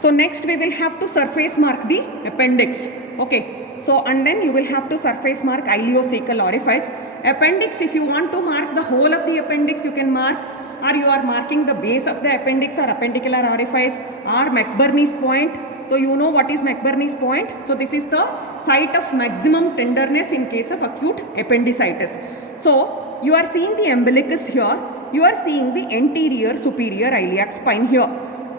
So next we will have to surface mark the appendix. Okay. So and then you will have to surface mark ileocecal orifice. Appendix, if you want to mark the whole of the appendix, you can mark, or you are marking the base of the appendix or appendicular orifice or McBurney's point. So you know what is McBurney's point. So this is the site of maximum tenderness in case of acute appendicitis. So you are seeing the umbilicus here. You are seeing the anterior superior iliac spine here.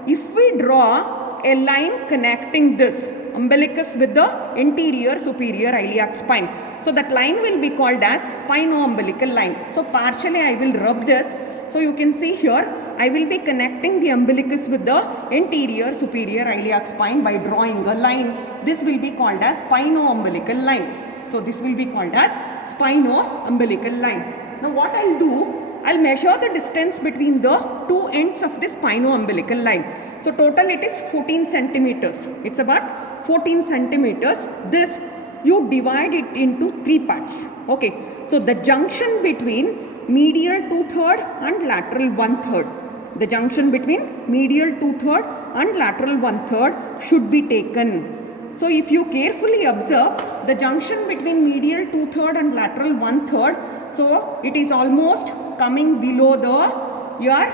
If we draw a line connecting this umbilicus with the anterior superior iliac spine, so that line will be called as spino-umbilical line. So partially I will rub this. So you can see here, I will be connecting the umbilicus with the anterior superior iliac spine by drawing a line. This will be called as spino-umbilical line. So this will be called as spino-umbilical line. Now what I'll do, I'll measure the distance between the two ends of this spino-umbilical line. So total it is 14 centimeters. It's about 14 centimeters. This you divide it into three parts. Okay. So the junction between medial 2/3 and lateral 1/3. The junction between medial 2/3 and lateral 1/3 should be taken. So if you carefully observe the junction between medial 2/3 and lateral 1/3, so it is almost coming below the your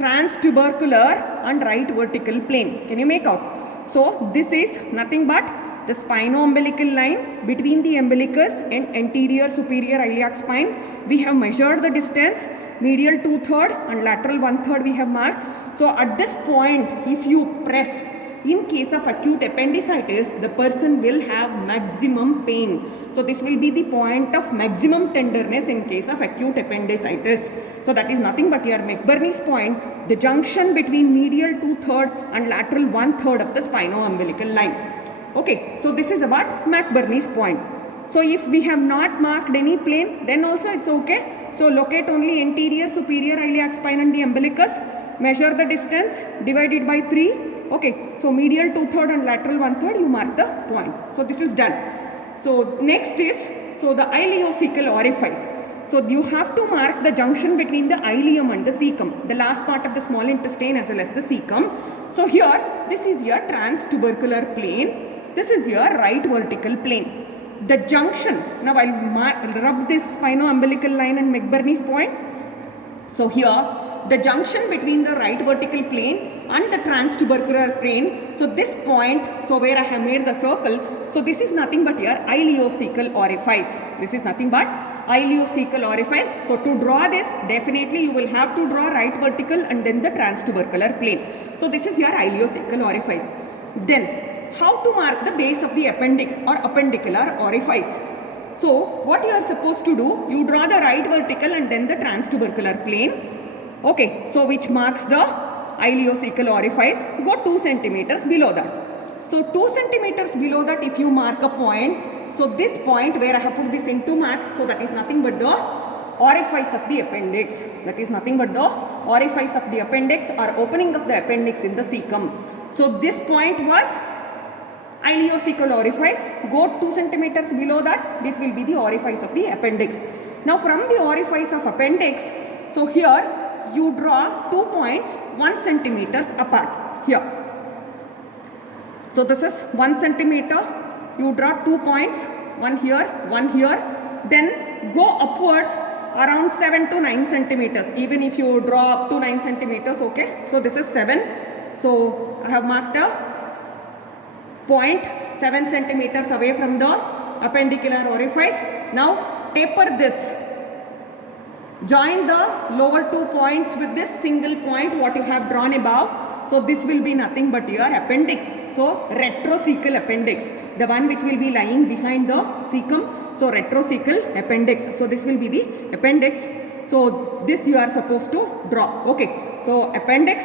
transtubercular and right vertical plane. Can you make out? So this is nothing but the spino-umbilical line between the umbilicus and anterior superior iliac spine. We have measured the distance, medial 2/3 and lateral 1/3 we have marked. So at this point, if you press, in case of acute appendicitis, the person will have maximum pain. So this will be the point of maximum tenderness in case of acute appendicitis. So that is nothing but your McBurney's point, the junction between medial 2/3 and lateral 1/3 of the spino-umbilical line. Okay, so this is about McBurney's point. So if we have not marked any plane, then also it's okay. So locate only anterior superior iliac spine and the umbilicus, measure the distance, divide it by 3. Okay, so medial 2/3 and lateral 1/3 you mark the point. So this is done. So next is, so the ileocecal orifice. So you have to mark the junction between the ileum and the cecum, the last part of the small intestine as well as the cecum. So here, this is your transtubercular plane. This is your right vertical plane. The junction, now I'll rub this spino-umbilical line and McBurney's point. So here, the junction between the right vertical plane and the transtubercular plane, so this point, so where I have made the circle, so this is nothing but your ileocecal orifice. This is nothing but ileocecal orifice. So to draw this, definitely you will have to draw right vertical and then the transtubercular plane. So this is your ileocecal orifice. Then, how to mark the base of the appendix or appendicular orifice? So what you are supposed to do, you draw the right vertical and then the transtubercular plane. Okay, so which marks the ileocecal orifice, go 2 centimeters below that. So 2 centimeters below that if you mark a point, so this point where I have put this into mark, so that is nothing but the orifice of the appendix. That is nothing but the orifice of the appendix or opening of the appendix in the cecum. So this point was ileocecal orifice. Go 2 centimeters below that, this will be the orifice of the appendix. Now from the orifice of appendix, so here you draw 2 points 1 centimeters apart here. So this is 1 centimeter, you draw 2 points, one here, then go upwards around 7 to 9 centimeters. Even if you draw up to 9 centimeters, okay. So this is 7. So I have marked a point 7 centimeters away from the appendicular orifice. Now taper this. Join the lower 2 points with this single point what you have drawn above. So this will be nothing but your appendix. So retrocecal appendix, the one which will be lying behind the cecum. So retrocecal appendix. So this will be the appendix. So this you are supposed to draw. Okay. So appendix